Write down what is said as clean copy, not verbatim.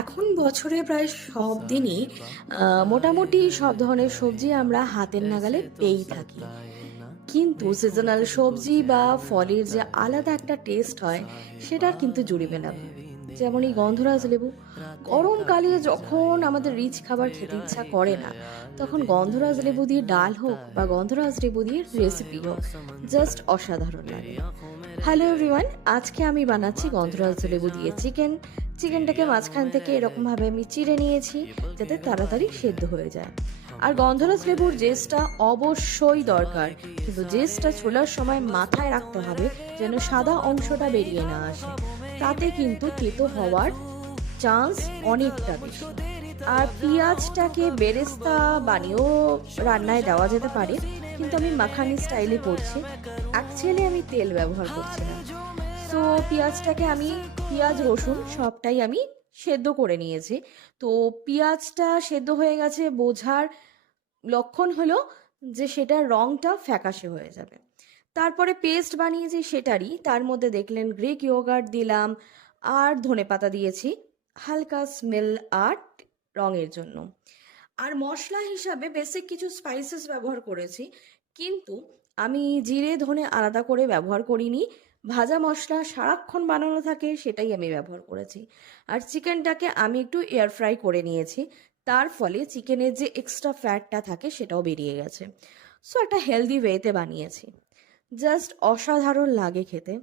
এখন বছরে প্রায় সব দিনই মোটামুটি সব ধরনের সবজি আমরা হাতের নাগালে পেয়েই থাকি। কিন্তু সিজনাল সবজি বা ফলের যে আলাদা একটা টেস্ট হয় সেটার কিন্তু জুড়ি মেলাবো। যেমন এই গন্ধরাজ লেবু, গরমকালে যখন আমাদের রিচ খাবার খেতে ইচ্ছা করে না, তখন গন্ধরাজ লেবু দিয়ে ডাল হোক বা গন্ধরাজ লেবু দিয়ে রেসিপি হোক, জাস্ট অসাধারণ লাগে। হ্যালো এভরিওয়ান, আজকে আমি বানাচ্ছি গন্ধরাজ লেবু দিয়ে চিকেন। চিকেনটাকে মাঝখান থেকে এরকমভাবে আমি চিড়ে নিয়েছি যাতে তাড়াতাড়ি সেদ্ধ হয়ে যায়। আর গন্ধরাজ লেবুর জেসটা অবশ্যই দরকার, কিন্তু জেসটা ছোলার সময় মাথায় রাখতে হবে যেন সাদা অংশটা বেরিয়ে না আসে, তাতে কিন্তু তেতো হওয়ার চান্স অনেকটা বেশি। আর পেঁয়াজটাকে বেরেস্তা বানিয়েও রান্নায় দেওয়া যেতে পারে, কিন্তু আমি মাখানি স্টাইলে করছি। অ্যাকচুয়ালি আমি তেল ব্যবহার করছি না। সো পেঁয়াজটাকে আমি, পেঁয়াজ রসুন সবটাই আমি সেদ্ধ করে নিয়েছি। তো পেঁয়াজটা সেদ্ধ হয়ে গেছে বোঝার লক্ষণ হলো যে সেটার রংটা ফ্যাকাশে হয়ে যাবে। তারপরে পেস্ট বানিয়েছি সেটারই, তার মধ্যে দেখলেন গ্রিক ইয়োগার্ট দিলাম আর ধনেপাতা দিয়েছি হালকা স্মেল আর রঙের জন্য। আর মশলা হিসাবে বেসিক কিছু স্পাইসেস ব্যবহার করেছি, কিন্তু আমি জিরে ধনে আলাদা করে ব্যবহার করিনি। ভাজা মশলা সারাক্ষণ বানানো থাকে সেটাই আমি ব্যবহার করেছি। আর চিকেনটাকে আমি একটু এয়ার ফ্রাই করে নিয়েছি, তার ফলে চিকেনের যে এক্সট্রা ফ্যাটটা থাকে সেটাও বেরিয়ে গেছে। সো একটা হেলদি ওয়েতে বানিয়েছি, জাস্ট অসাধারণ লাগে খেতে।